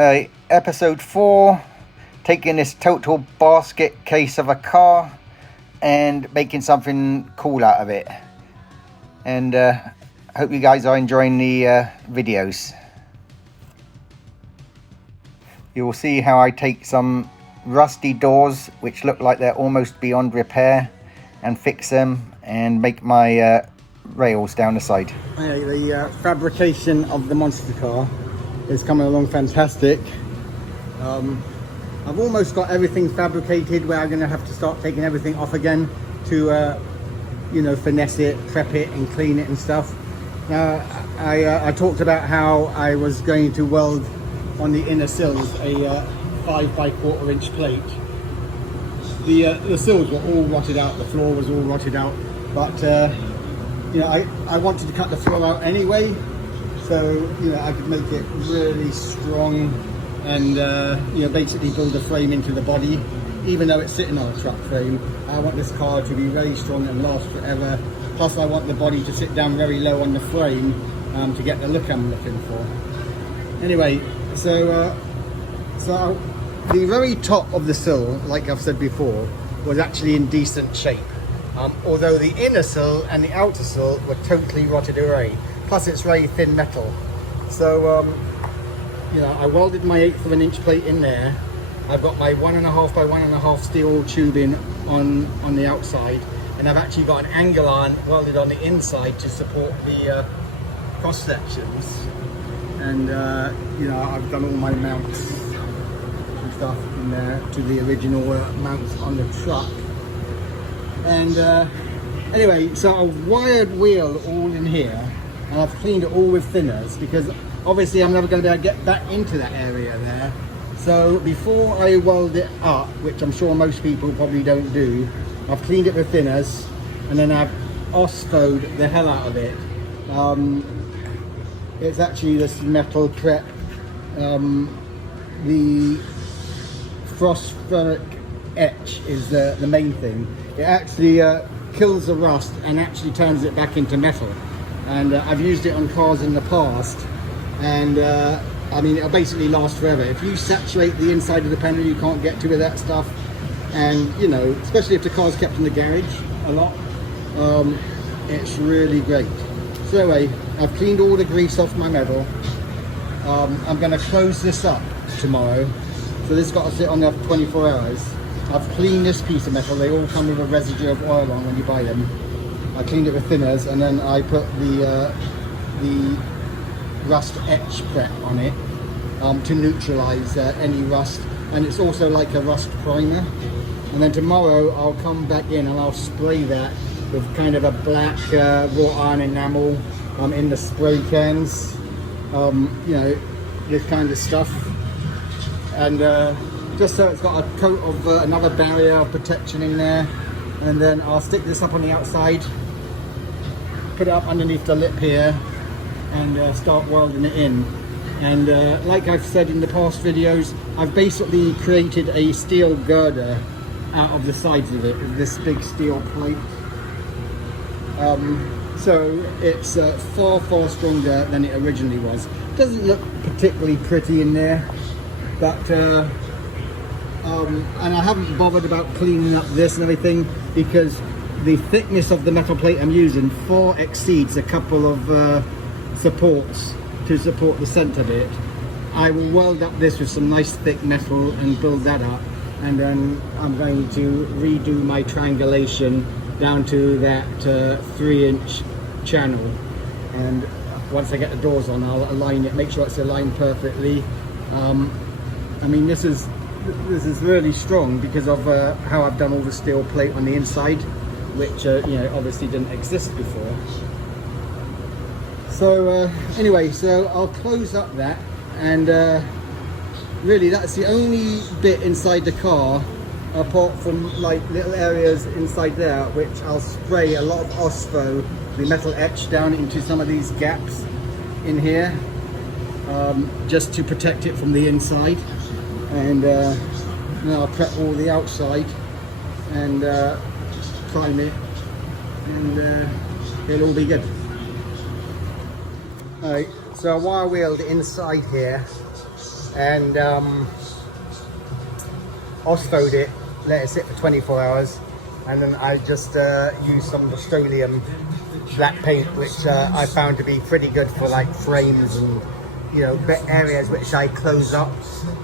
Episode 4, taking this total basket case of a car and making something cool out of it. And hope you guys are enjoying the videos. You will see how I take some rusty doors which look like they're almost beyond repair and fix them and make my rails down the side. The fabrication of the monster car is coming along fantastic. I've almost got everything fabricated where I'm going to have to start taking everything off again to you know, finesse it, prep it and clean it and stuff. Now I talked about how I was going to weld on the inner sills a 5 by 1/4 inch plate. The sills were all rotted out, the floor was all rotted out, but you know, I wanted to cut the floor out anyway, so you know, I could make it really strong and you know, basically build a frame into the body. Even though it's sitting on a truck frame, I want this car to be very strong and last forever. Plus I want the body to sit down very low on the frame to get the look I'm looking for. Anyway, so the very top of the sill, like I've said before, was actually in decent shape. Although the inner sill and the outer sill were totally rotted away. Plus it's very thin metal. So you know, I welded my 1/8 of an inch plate in there. I've got my 1.5 by 1.5 steel tubing on the outside, and I've actually got an angle iron welded on the inside to support the cross sections. And you know, I've done all my mounts and stuff in there to the original mounts on the truck. And anyway, so I've wired wheel all in here, and I've cleaned it all with thinners because obviously I'm never going to be able to get back into that area there. So before I weld it up, which I'm sure most people probably don't do, I've cleaned it with thinners and then I've OSFO'd the hell out of it. It's actually this metal prep, the phosphoric etch is the main thing. It actually kills the rust and actually turns it back into metal. And I've used it on cars in the past, and I mean, it'll basically last forever. If you saturate the inside of the panel, you can't get to with that stuff. And you know, especially if the car's kept in the garage a lot, it's really great. So anyway, I've cleaned all the grease off my metal. I'm going to close this up tomorrow. So this has got to sit on there for 24 hours. I've cleaned this piece of metal. They all come with a residue of oil on when you buy them. I cleaned it with thinners, and then I put the rust etch prep on it to neutralize any rust, and it's also like a rust primer. And then tomorrow I'll come back in and I'll spray that with kind of a black wrought iron enamel in the spray cans, you know, this kind of stuff, and just so it's got a coat of another barrier of protection in there. And then I'll stick this up on the outside, put it up underneath the lip here, and start welding it in. And like I've said in the past videos, I've basically created a steel girder out of the sides of it with this big steel plate. So it's far stronger than it originally was. It doesn't look particularly pretty in there, but and I haven't bothered about cleaning up this and everything because the thickness of the metal plate I'm using far exceeds a couple of supports to support the center bit. I will weld up this with some nice thick metal and build that up, and then I'm going to redo my triangulation down to that 3-inch channel. And once I get the doors on, I'll align it, make sure it's aligned perfectly. I mean, this is really strong because of how I've done all the steel plate on the inside, which you know, obviously didn't exist before. So anyway, so I'll close up that, and really that's the only bit inside the car, apart from like little areas inside there, which I'll spray a lot of OSFO, the metal etch, down into some of these gaps in here, just to protect it from the inside. And now I'll prep all the outside and prime it, and it'll all be good. Alright, so I wire wheeled inside here and osfoed it, let it sit for 24 hours, and then I just used some Rust-Oleum black paint, which I found to be pretty good for like frames and, you know, areas which I close up.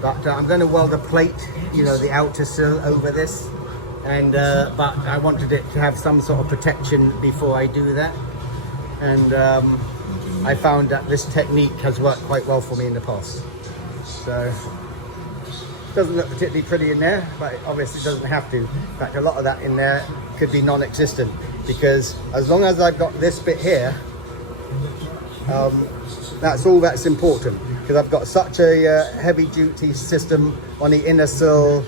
But I'm going to weld a plate, you know, the outer sill over this, and but I wanted it to have some sort of protection before I do that, and I found that this technique has worked quite well for me in the past. So doesn't look particularly pretty in there, but it obviously doesn't have to. In fact, a lot of that in there could be non-existent, because as long as I've got this bit here, that's all that's important, because I've got such a heavy-duty system on the inner sill,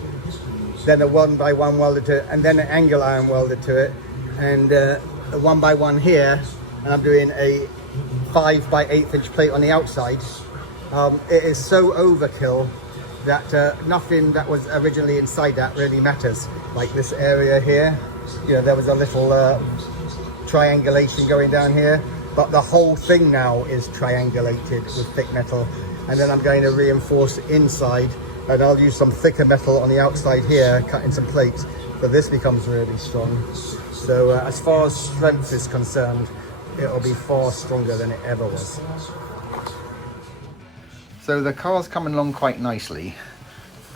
then a 1x1 welded to it, and then an angle iron welded to it, and a 1x1 here, and I'm doing a 5x8 inch plate on the outside. It is so overkill that nothing that was originally inside that really matters. Like this area here, you know, there was a little triangulation going down here, but the whole thing now is triangulated with thick metal, and then I'm going to reinforce inside, and I'll use some thicker metal on the outside here, cutting some plates, so this becomes really strong. So as far as strength is concerned, it'll be far stronger than it ever was. So the car's coming along quite nicely,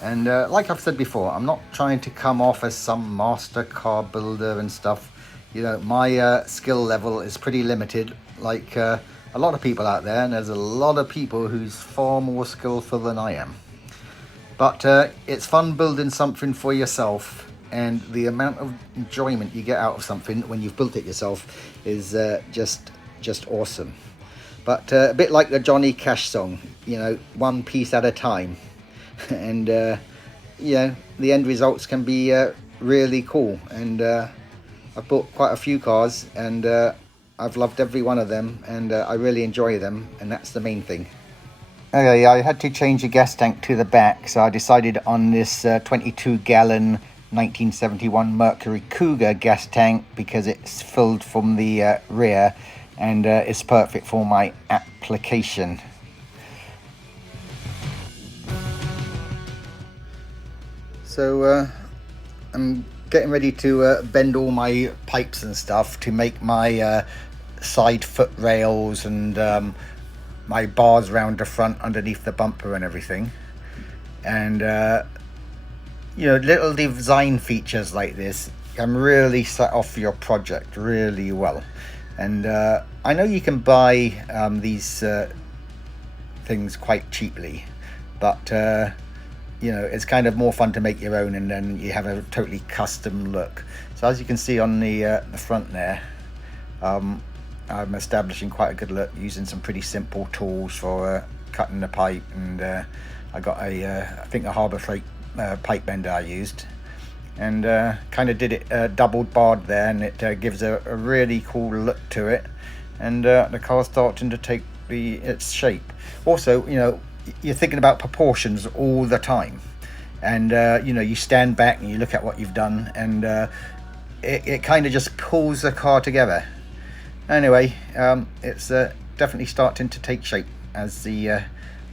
and like I've said before, I'm not trying to come off as some master car builder and stuff. You know, my skill level is pretty limited, like a lot of people out there, and there's a lot of people who's far more skillful than I am. But it's fun building something for yourself, and the amount of enjoyment you get out of something when you've built it yourself is just awesome. But a bit like the Johnny Cash song, you know, one piece at a time. And, you know, the end results can be really cool. And I've bought quite a few cars, and I've loved every one of them, and I really enjoy them, and that's the main thing. Okay, I had to change the gas tank to the back, so I decided on this 22-gallon 1971 Mercury Cougar gas tank, because it's filled from the rear, and it's perfect for my application. So I'm getting ready to bend all my pipes and stuff to make my side foot rails and my bars around the front underneath the bumper and everything. And you know, little design features like this can really set off your project really well. And I know you can buy these things quite cheaply, but you know, it's kind of more fun to make your own, and then you have a totally custom look. So as you can see on the front there, I'm establishing quite a good look using some pretty simple tools for cutting the pipe, and I got I think a Harbor Freight pipe bender I used, and kind of did it doubled barred there, and it gives a really cool look to it, and the car's starting to take its shape. Also, you know, you're thinking about proportions all the time, and you know, you stand back and you look at what you've done, and it kind of just pulls the car together. Anyway, it's definitely starting to take shape as the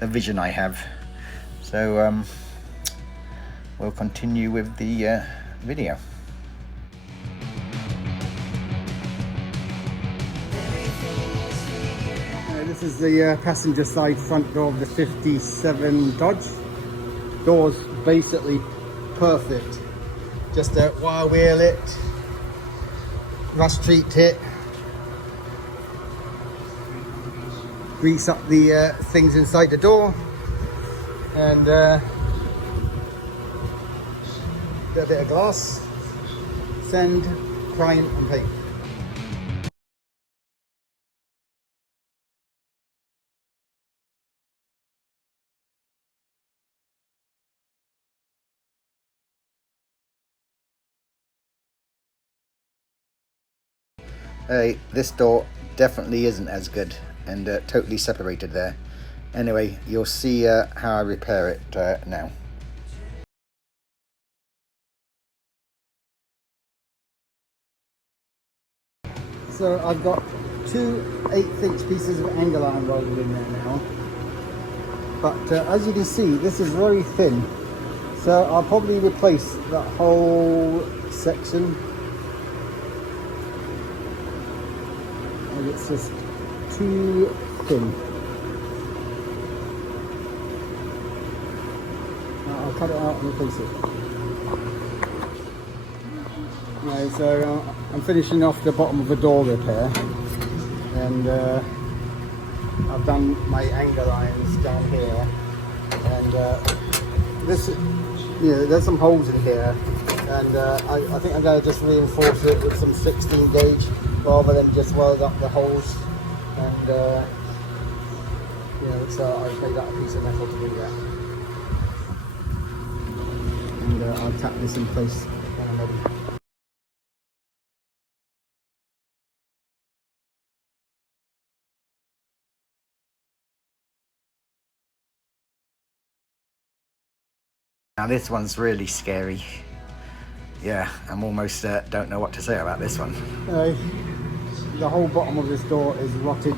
vision I have. So we'll continue with the video. This is the passenger side front door of the 57 Dodge. Door's basically perfect. Just wire wheel it, rust treat it, grease up the things inside the door, and get a bit of glass, sand, prime and paint. This door definitely isn't as good, and totally separated there. Anyway, you'll see how I repair it now. So I've got two 1/8 inch pieces of angle iron welded in there now, but as you can see, this is very thin, so I'll probably replace that whole section. And it's just too thin. I'll cut it out and replace it. Right, so I'm finishing off the bottom of the door repair, and I've done my angle irons down here, and this, you know, there's some holes in here, and I think I'm going to just reinforce it with some 16 gauge rather than just weld up the holes, and you know, so I've made out a piece of metal to do that, and I'll tap this in place when I'm ready. Now this one's really scary. Yeah, I'm almost don't know what to say about this one. The whole bottom of this door is rotted.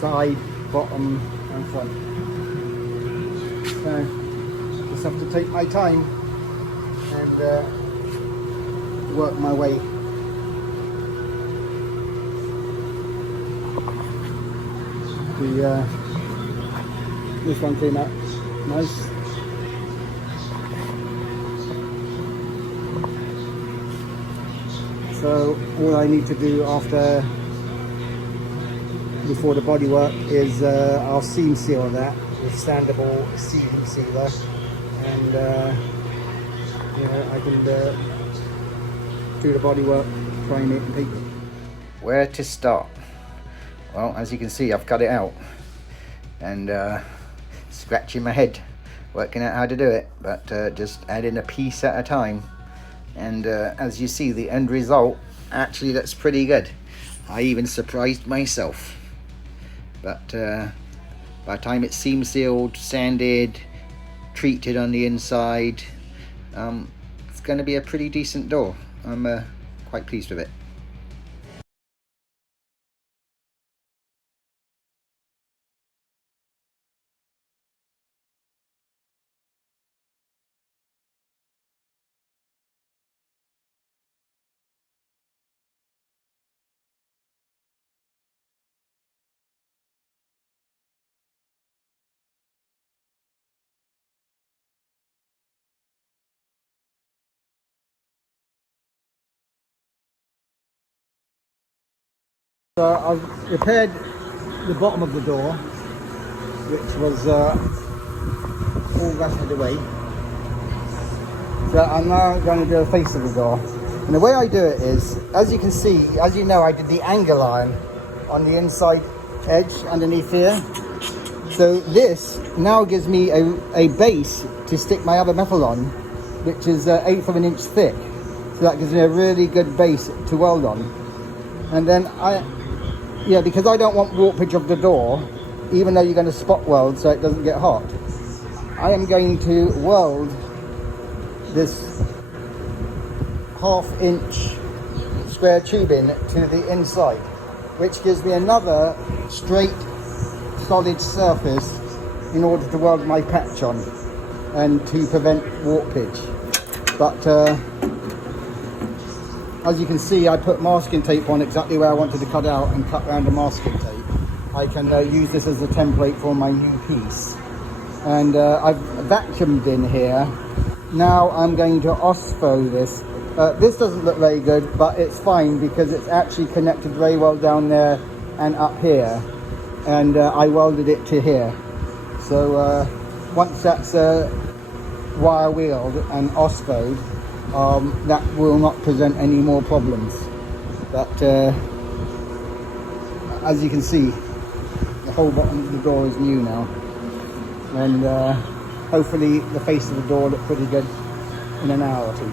Side, bottom and front. So just have to take my time and work my way. This one came out nice. So all I need to do before the bodywork is I'll seam seal that with sandable seam sealer, and you know, I can do the bodywork, prime it and paint it. Where to start? Well, as you can see, I've cut it out and scratching my head working out how to do it, but just adding a piece at a time. And as you see, the end result actually looks pretty good. I even surprised myself. But by the time it's seam sealed, sanded, treated on the inside, it's going to be a pretty decent door. I'm quite pleased with it. So I've repaired the bottom of the door, which was all rusted away. So I'm now going to do the face of the door. And the way I do it is, as you can see, as you know, I did the angle iron on the inside edge underneath here. So this now gives me a base to stick my other metal on, which is 1/8 of an inch thick. So that gives me a really good base to weld on. And then because I don't want warpage of the door, even though you're going to spot weld so it doesn't get hot, I am going to weld this 1/2 inch square tubing to the inside, which gives me another straight solid surface in order to weld my patch on and to prevent warpage. But as you can see, I put masking tape on exactly where I wanted to cut out and cut around the masking tape. I can use this as a template for my new piece. And I've vacuumed in here. Now I'm going to OSPO this. This doesn't look very good, but it's fine because it's actually connected very well down there and up here. And I welded it to here. So once that's wire wheeled and OSPO'd, that will not present any more problems. But as you can see, the whole bottom of the door is new now, and hopefully the face of the door look pretty good in an hour or two.